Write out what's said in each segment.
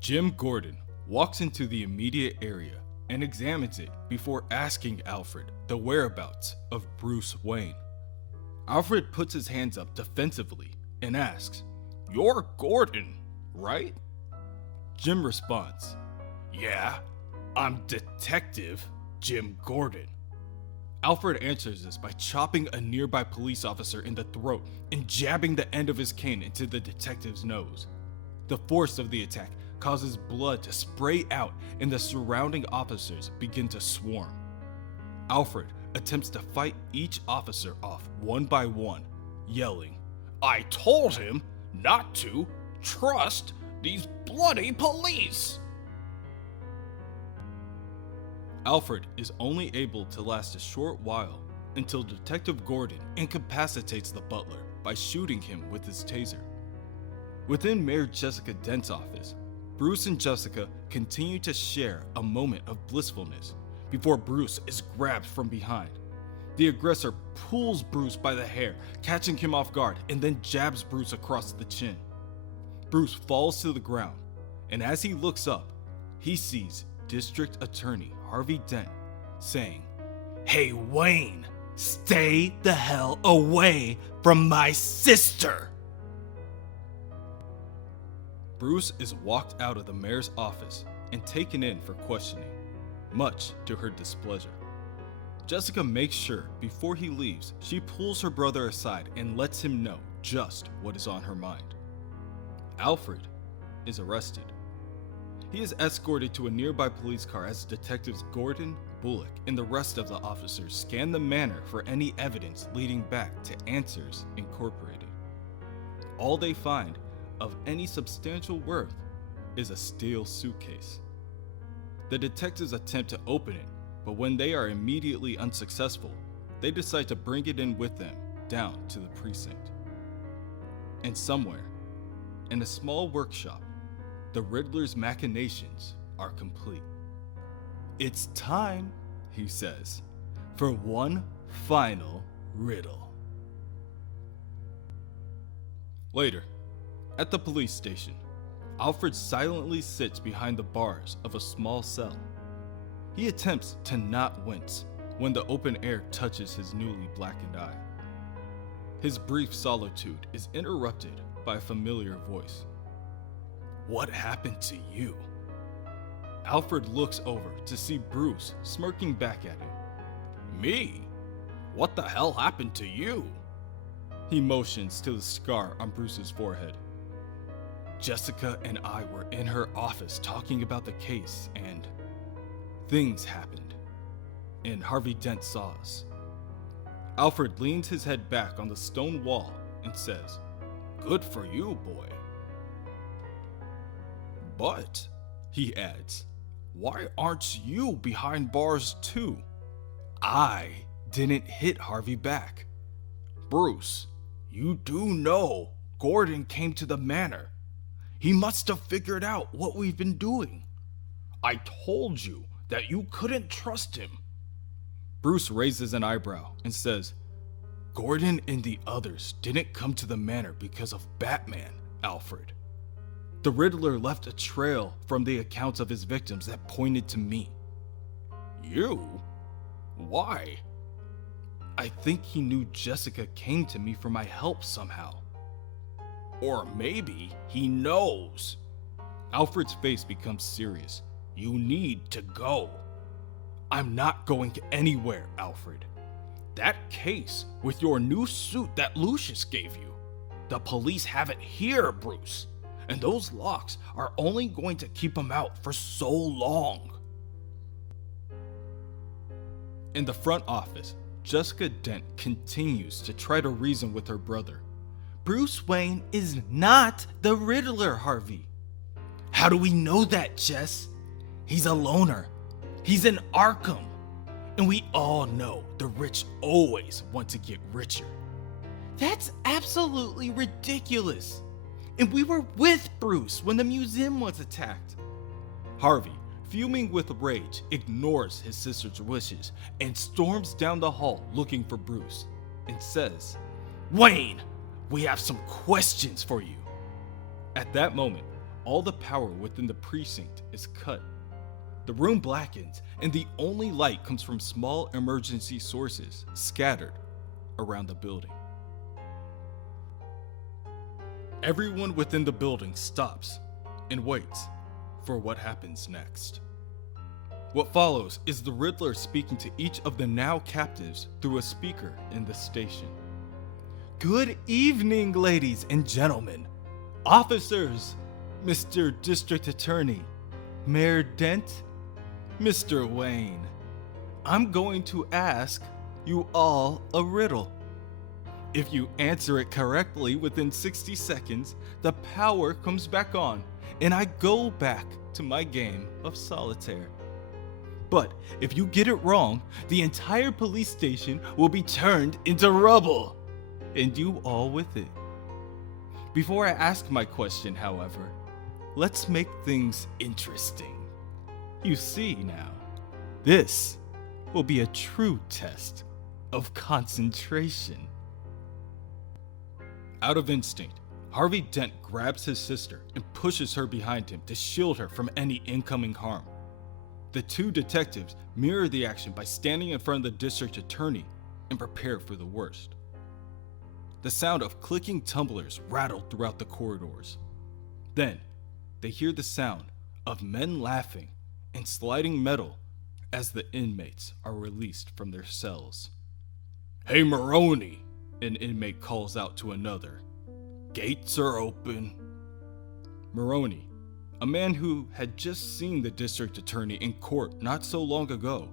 Jim Gordon walks into the immediate area and examines it before asking Alfred the whereabouts of Bruce Wayne. Alfred puts his hands up defensively and asks, "You're Gordon, right?" Jim responds, "Yeah, I'm Detective Jim Gordon." Alfred answers this by chopping a nearby police officer in the throat and jabbing the end of his cane into the detective's nose. The force of the attack causes blood to spray out and the surrounding officers begin to swarm. Alfred attempts to fight each officer off one by one, yelling, "I told him not to trust these bloody police!" Alfred is only able to last a short while until Detective Gordon incapacitates the butler by shooting him with his taser. Within Mayor Jessica Dent's office, Bruce and Jessica continue to share a moment of blissfulness before Bruce is grabbed from behind. The aggressor pulls Bruce by the hair, catching him off guard, and then jabs Bruce across the chin. Bruce falls to the ground, and as he looks up, he sees District Attorney Harvey Dent saying, "Hey Wayne, stay the hell away from my sister!" Bruce is walked out of the mayor's office and taken in for questioning, much to her displeasure. Jessica makes sure before he leaves, she pulls her brother aside and lets him know just what is on her mind. Alfred is arrested. He is escorted to a nearby police car as detectives Gordon, Bullock, and the rest of the officers scan the manor for any evidence leading back to Answers Incorporated. All they find of any substantial worth is a steel suitcase. The detectives attempt to open it, but when they are immediately unsuccessful, they decide to bring it in with them down to the precinct. And somewhere, in a small workshop, the Riddler's machinations are complete. "It's time," he says, "for one final riddle." Later, at the police station, Alfred silently sits behind the bars of a small cell. He attempts to not wince when the open air touches his newly blackened eye. His brief solitude is interrupted by a familiar voice. "What happened to you?" Alfred looks over to see Bruce smirking back at him. "Me? What the hell happened to you?" He motions to the scar on Bruce's forehead. "Jessica and I were in her office talking about the case, and things happened, and Harvey Dent saw us." Alfred leans his head back on the stone wall and says, "Good for you, boy." "But," he adds, "why aren't you behind bars too?" "I didn't hit Harvey back." "Bruce, you do know Gordon came to the manor. He must have figured out what we've been doing. I told you that you couldn't trust him." Bruce raises an eyebrow and says, "Gordon and the others didn't come to the manor because of Batman, Alfred. The Riddler left a trail from the accounts of his victims that pointed to me." "You? Why?" "I think he knew Jessica came to me for my help somehow." "Or maybe he knows." Alfred's face becomes serious. "You need to go." "I'm not going anywhere, Alfred. That case with your new suit that Lucius gave you, the police have it here, Bruce. And those locks are only going to keep him out for so long." In the front office, Jessica Dent continues to try to reason with her brother. "Bruce Wayne is not the Riddler, Harvey." "How do we know that, Jess? He's a loner. He's in Arkham. And we all know the rich always want to get richer." "That's absolutely ridiculous. And we were with Bruce when the museum was attacked." Harvey, fuming with rage, ignores his sister's wishes and storms down the hall looking for Bruce and says, "Wayne, we have some questions for you." At that moment, all the power within the precinct is cut. The room blackens, and the only light comes from small emergency sources scattered around the building. Everyone within the building stops and waits for what happens next. What follows is the Riddler speaking to each of the now captives through a speaker in the station. Good evening, ladies and gentlemen. Officers, Mr. District Attorney, Mayor Dent, Mr. Wayne. I'm going to ask you all a riddle. If you answer it correctly within 60 seconds, the power comes back on, and I go back to my game of solitaire. But if you get it wrong, the entire police station will be turned into rubble, and you all with it. Before I ask my question, however, let's make things interesting. You see now, this will be a true test of concentration. Out of instinct, Harvey Dent grabs his sister and pushes her behind him to shield her from any incoming harm. The two detectives mirror the action by standing in front of the district attorney and prepare for the worst. The sound of clicking tumblers rattled throughout the corridors. Then, they hear the sound of men laughing and sliding metal as the inmates are released from their cells. "Hey, Maroney," an inmate calls out to another. "Gates are open." Maroney, a man who had just seen the district attorney in court not so long ago,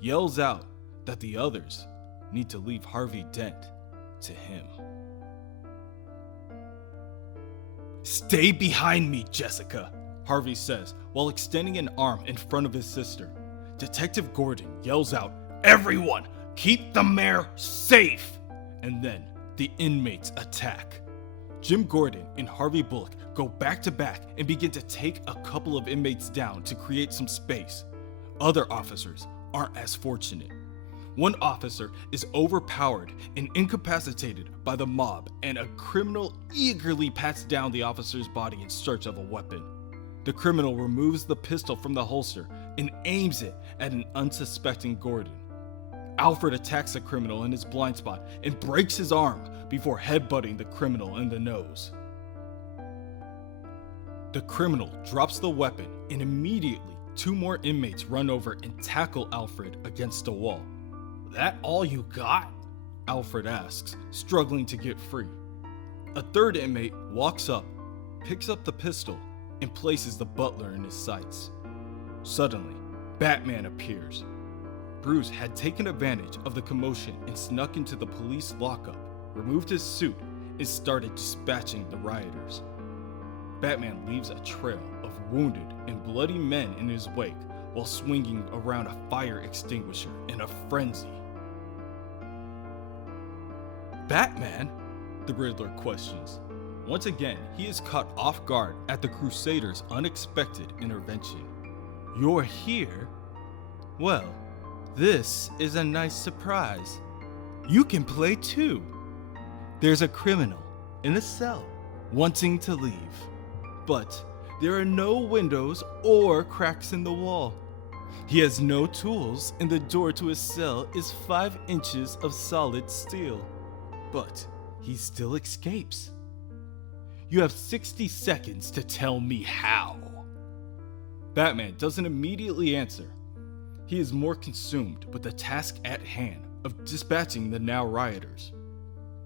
yells out that the others need to leave Harvey Dent to him. "Stay behind me, Jessica," Harvey says while extending an arm in front of his sister. Detective Gordon yells out, "Everyone, keep the mayor safe!" And then the inmates attack. Jim Gordon and Harvey Bullock go back to back and begin to take a couple of inmates down to create some space. Other officers aren't as fortunate. One officer is overpowered and incapacitated by the mob, and a criminal eagerly pats down the officer's body in search of a weapon. The criminal removes the pistol from the holster and aims it at an unsuspecting Gordon. Alfred attacks the criminal in his blind spot and breaks his arm before headbutting the criminal in the nose. The criminal drops the weapon, and immediately two more inmates run over and tackle Alfred against a wall. "That all you got?" Alfred asks, struggling to get free. A third inmate walks up, picks up the pistol, and places the butler in his sights. Suddenly, Batman appears. Bruce had taken advantage of the commotion and snuck into the police lockup, removed his suit, and started dispatching the rioters. Batman leaves a trail of wounded and bloody men in his wake while swinging around a fire extinguisher in a frenzy. "Batman?" the Riddler questions. Once again, he is caught off guard at the Crusaders' unexpected intervention. "You're here? Well, this is a nice surprise. You can play too. There's a criminal in a cell wanting to leave, but there are no windows or cracks in the wall. He has no tools, and the door to his cell is 5 inches of solid steel, but he still escapes. You have 60 seconds to tell me how." Batman doesn't immediately answer. He is more consumed with the task at hand of dispatching the now rioters.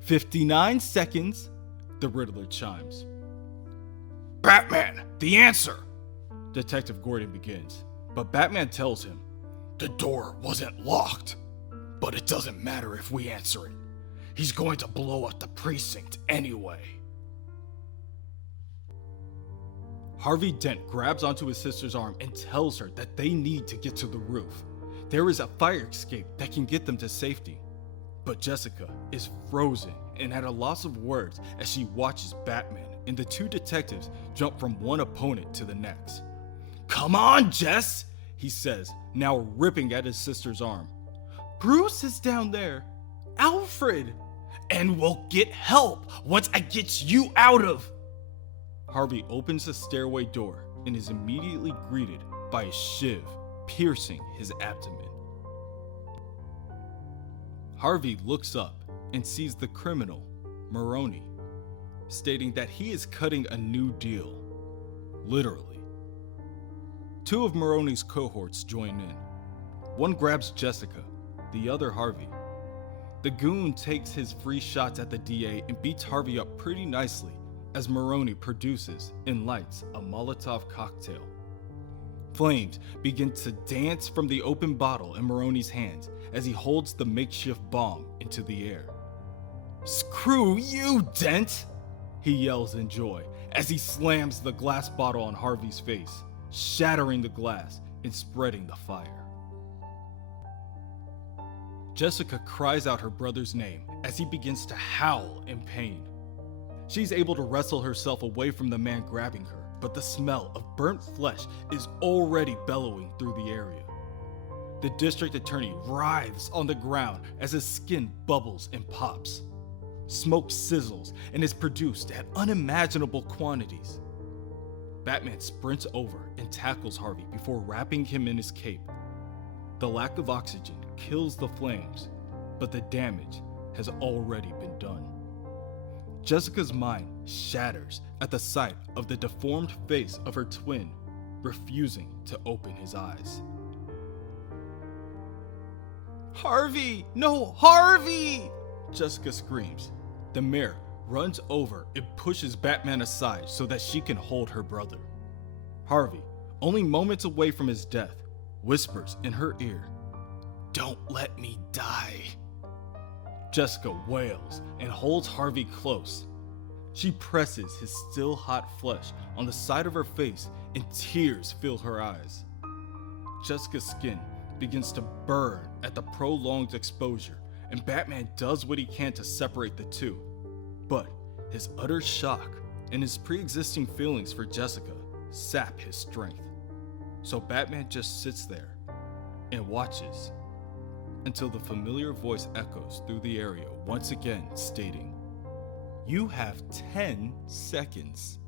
59 seconds, the Riddler chimes. "Batman, the answer!" Detective Gordon begins, but Batman tells him, "The door wasn't locked, but it doesn't matter if we answer it. He's going to blow up the precinct anyway." Harvey Dent grabs onto his sister's arm and tells her that they need to get to the roof. There is a fire escape that can get them to safety. But Jessica is frozen and at a loss of words as she watches Batman and the two detectives jump from one opponent to the next. "Come on, Jess," he says, now ripping at his sister's arm. "Bruce is down there. Alfred. And we'll get help once I get you out of..." Harvey opens the stairway door and is immediately greeted by a shiv piercing his abdomen. Harvey looks up and sees the criminal, Maroney, stating that he is cutting a new deal. Literally. Two of Maroney's cohorts join in. One grabs Jessica, the other Harvey. The goon takes his free shots at the DA and beats Harvey up pretty nicely as Maroney produces and lights a Molotov cocktail. Flames begin to dance from the open bottle in Maroney's hands as he holds the makeshift bomb into the air. "Screw you, Dent!" he yells in joy as he slams the glass bottle on Harvey's face, shattering the glass and spreading the fire. Jessica cries out her brother's name as he begins to howl in pain. She's able to wrestle herself away from the man grabbing her, but the smell of burnt flesh is already bellowing through the area. The district attorney writhes on the ground as his skin bubbles and pops. Smoke sizzles and is produced at unimaginable quantities. Batman sprints over and tackles Harvey before wrapping him in his cape. The lack of oxygen kills the flames, but the damage has already been done. Jessica's mind shatters at the sight of the deformed face of her twin, refusing to open his eyes. "Harvey! No, Harvey!" Jessica screams. The mayor runs over and pushes Batman aside so that she can hold her brother. Harvey, only moments away from his death, whispers in her ear, "Don't let me die." Jessica wails and holds Harvey close. She presses his still hot flesh on the side of her face and tears fill her eyes. Jessica's skin begins to burn at the prolonged exposure, and Batman does what he can to separate the two. But his utter shock and his pre-existing feelings for Jessica sap his strength. So Batman just sits there and watches until the familiar voice echoes through the area once again stating, "You have 10 seconds."